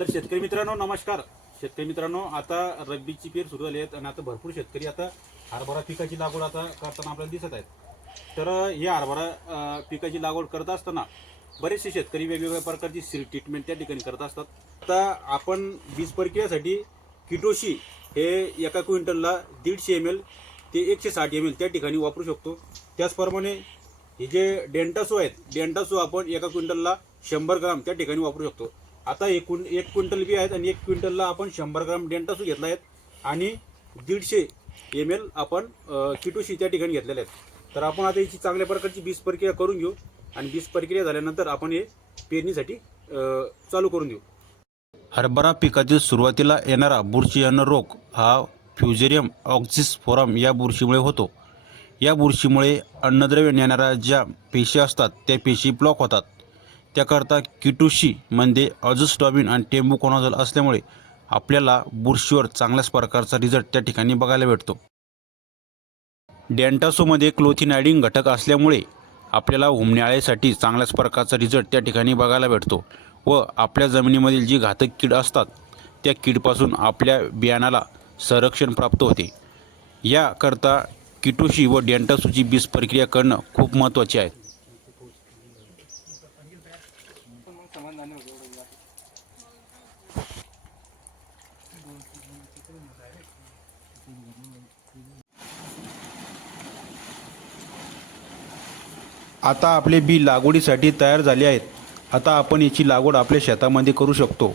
तर शेतकरी मित्रांनो नमस्कार. शेतकरी मित्रांनो आता रब्बीची पेर सुरू झाली आहेत आणि आता भरपूर शेतकरी आता हरभरा पिकाची लागवड आता करताना आपल्याला दिसत आहेत. तर ही हरभरा पिकाची लागवड करत असताना बरेचसे शेतकरी वेगवेगळ्या प्रकारची सीड ट्रीटमेंट त्या ठिकाणी करत असतात. आता आपण बीज प्रक्रियासाठी किटोशी हे एका क्विंटलला दीडशे एम एल ते एकशे साठ एम एल त्या ठिकाणी वापरू शकतो. त्याचप्रमाणे हे जे डेंटासो आहेत डेंटासो आपण एका क्विंटलला शंभर ग्राम त्या ठिकाणी वापरू शकतो. आता एकूण एक क्विंटल बी आहेत आणि एक क्विंटलला आपण शंभर ग्राम डेंटासू घेतला आहेत आणि दीडशे एम एल आपण किटूशी किटोशी त्या ठिकाणी घेतलेले आहेत. तर आपण आता याची चांगल्या प्रकारची बीज प्रक्रिया करून घेऊ आणि बीज प्रक्रिया झाल्यानंतर आपण हे पेरणीसाठी चालू करून देऊ. हरभरा पिकातील सुरुवातीला येणारा बुरशीजन्य रोग हा फ्युजेरियम ऑक्झिस फोरम या बुरशीमुळे होतो. या बुरशीमुळे अन्नद्रव्य नेणाऱ्या ज्या पेशी असतात त्या पेशी ब्लॉक होतात. त्याकरता किटुशीमध्ये म्हणजे अजस्टॉबिन आणि टेम्बुकोनाझोल असल्यामुळे आपल्याला बुरशीवर चांगल्याच प्रकारचा रिझल्ट त्या ठिकाणी बघायला भेटतो. डेंटासोमध्ये क्लोथिनायडिंग घटक असल्यामुळे आपल्याला हुमण्याळेसाठी चांगल्याच प्रकारचा रिझल्ट त्या ठिकाणी बघायला भेटतो व आपल्या जमिनीमधील जी घातक कीड असतात त्या कीडपासून आपल्या बियाणाला संरक्षण प्राप्त होते. याकरता किटोशी व डेंटासूची बीज प्रक्रिया करणं खूप महत्त्वाचे आहे. आता आपले बी लागवडीसाठी तयार झाले आहेत. आता आपण याची लागवड आपल्या शेतामध्ये करू शकतो.